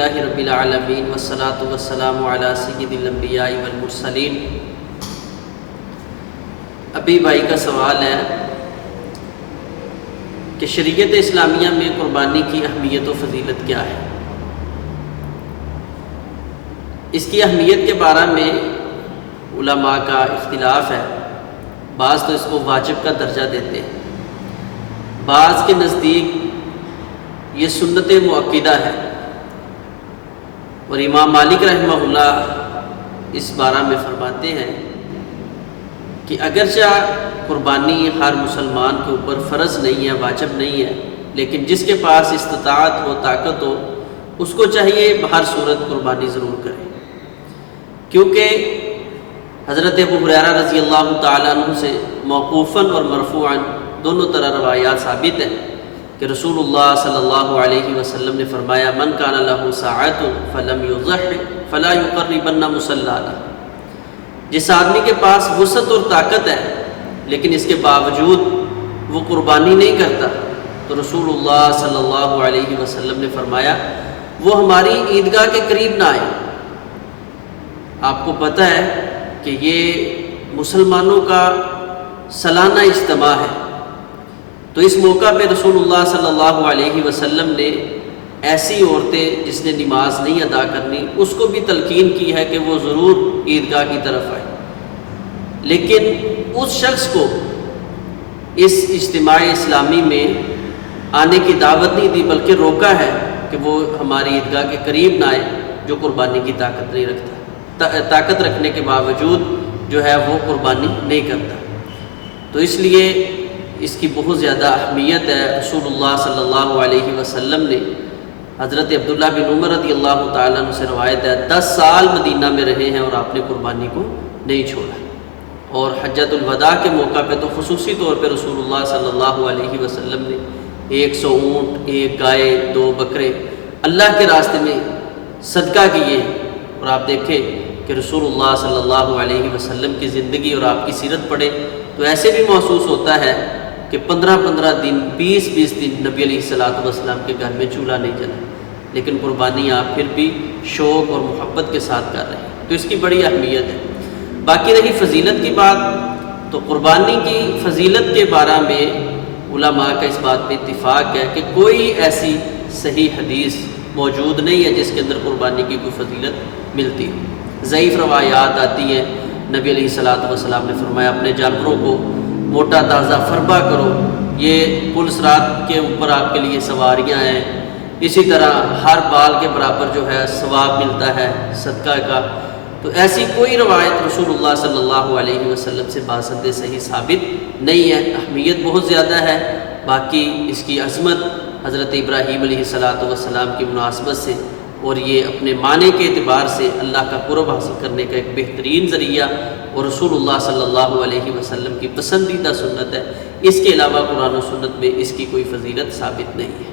للہ رب العالمین والصلاة والسلام علی سید الانبیاء والمرسلین۔ ابھی بھائی کا سوال ہے کہ شریعت اسلامیہ میں قربانی کی اہمیت و فضیلت کیا ہے؟ اس کی اہمیت کے بارے میں علماء کا اختلاف ہے۔ بعض تو اس کو واجب کا درجہ دیتے ہیں، بعض کے نزدیک یہ سنت مؤکدہ ہے، اور امام مالک رحمہ اللہ اس بارے میں فرماتے ہیں کہ اگرچہ قربانی ہر مسلمان کے اوپر فرض نہیں ہے، واجب نہیں ہے، لیکن جس کے پاس استطاعت ہو، طاقت ہو، اس کو چاہیے ہر صورت قربانی ضرور کرے، کیونکہ حضرت ابو ہریرہ رضی اللہ تعالیٰ عنہ سے موقوفاً اور مرفوعاً دونوں طرح روایات ثابت ہیں کہ رسول اللہ صلی اللہ علیہ وسلم نے فرمایا من کان لہ ساعۃ فلم یضح فلا یقربن مصلانا، جس آدمی کے پاس وسعت اور طاقت ہے لیکن اس کے باوجود وہ قربانی نہیں کرتا تو رسول اللہ صلی اللہ علیہ وسلم نے فرمایا وہ ہماری عیدگاہ کے قریب نہ آئے۔ آپ کو پتہ ہے کہ یہ مسلمانوں کا سالانہ اجتماع ہے، تو اس موقع پہ رسول اللہ صلی اللہ علیہ وسلم نے ایسی عورتیں جس نے نماز نہیں ادا کرنی اس کو بھی تلقین کی ہے کہ وہ ضرور عیدگاہ کی طرف آئے، لیکن اس شخص کو اس اجتماع اسلامی میں آنے کی دعوت نہیں دی بلکہ روکا ہے کہ وہ ہماری عیدگاہ کے قریب نہ آئے جو قربانی کی طاقت نہیں رکھتا، طاقت رکھنے کے باوجود جو ہے وہ قربانی نہیں کرتا۔ تو اس لیے اس کی بہت زیادہ اہمیت ہے۔ رسول اللہ صلی اللہ علیہ وسلم نے حضرت عبداللہ بن عمر رضی اللہ تعالیٰ عنہ سے روایت ہے 10 سال مدینہ میں رہے ہیں اور آپ نے قربانی کو نہیں چھوڑا، اور حجۃ الوداع کے موقع پہ تو خصوصی طور پہ رسول اللہ صلی اللہ علیہ وسلم نے 100 اونٹ، 1 گائے، 2 بکرے اللہ کے راستے میں صدقہ کیے، اور آپ دیکھیں کہ رسول اللہ صلی اللہ علیہ وسلم کی زندگی اور آپ کی سیرت پڑھیں تو ایسے بھی محسوس ہوتا ہے کہ 15 دن 20 دن نبی علیہ الصلوۃ والسلام کے گھر میں چولہا نہیں جلا، لیکن قربانی آپ پھر بھی شوق اور محبت کے ساتھ کر رہے ہیں، تو اس کی بڑی اہمیت ہے۔ باقی رہی فضیلت کی بات، تو قربانی کی فضیلت کے بارے میں علماء کا اس بات پہ اتفاق ہے کہ کوئی ایسی صحیح حدیث موجود نہیں ہے جس کے اندر قربانی کی کوئی فضیلت ملتی ہے۔ ضعیف روایات آتی ہیں، نبی علیہ الصلوۃ والسلام نے فرمایا اپنے جانوروں کو موٹا تازہ فربا کرو، یہ پل صراط کے اوپر آپ کے لیے سواریاں ہیں، اسی طرح ہر بال کے برابر جو ہے ثواب ملتا ہے صدقہ کا۔ تو ایسی کوئی روایت رسول اللہ صلی اللہ علیہ وسلم سے باسط صحیح ثابت نہیں ہے۔ اہمیت بہت زیادہ ہے، باقی اس کی عظمت حضرت ابراہیم علیہ السلام کی مناسبت سے اور یہ اپنے معنی کے اعتبار سے اللہ کا قرب حاصل کرنے کا ایک بہترین ذریعہ اور رسول اللہ صلی اللہ علیہ وسلم کی پسندیدہ سنت ہے۔ اس کے علاوہ قرآن و سنت میں اس کی کوئی فضیلت ثابت نہیں ہے۔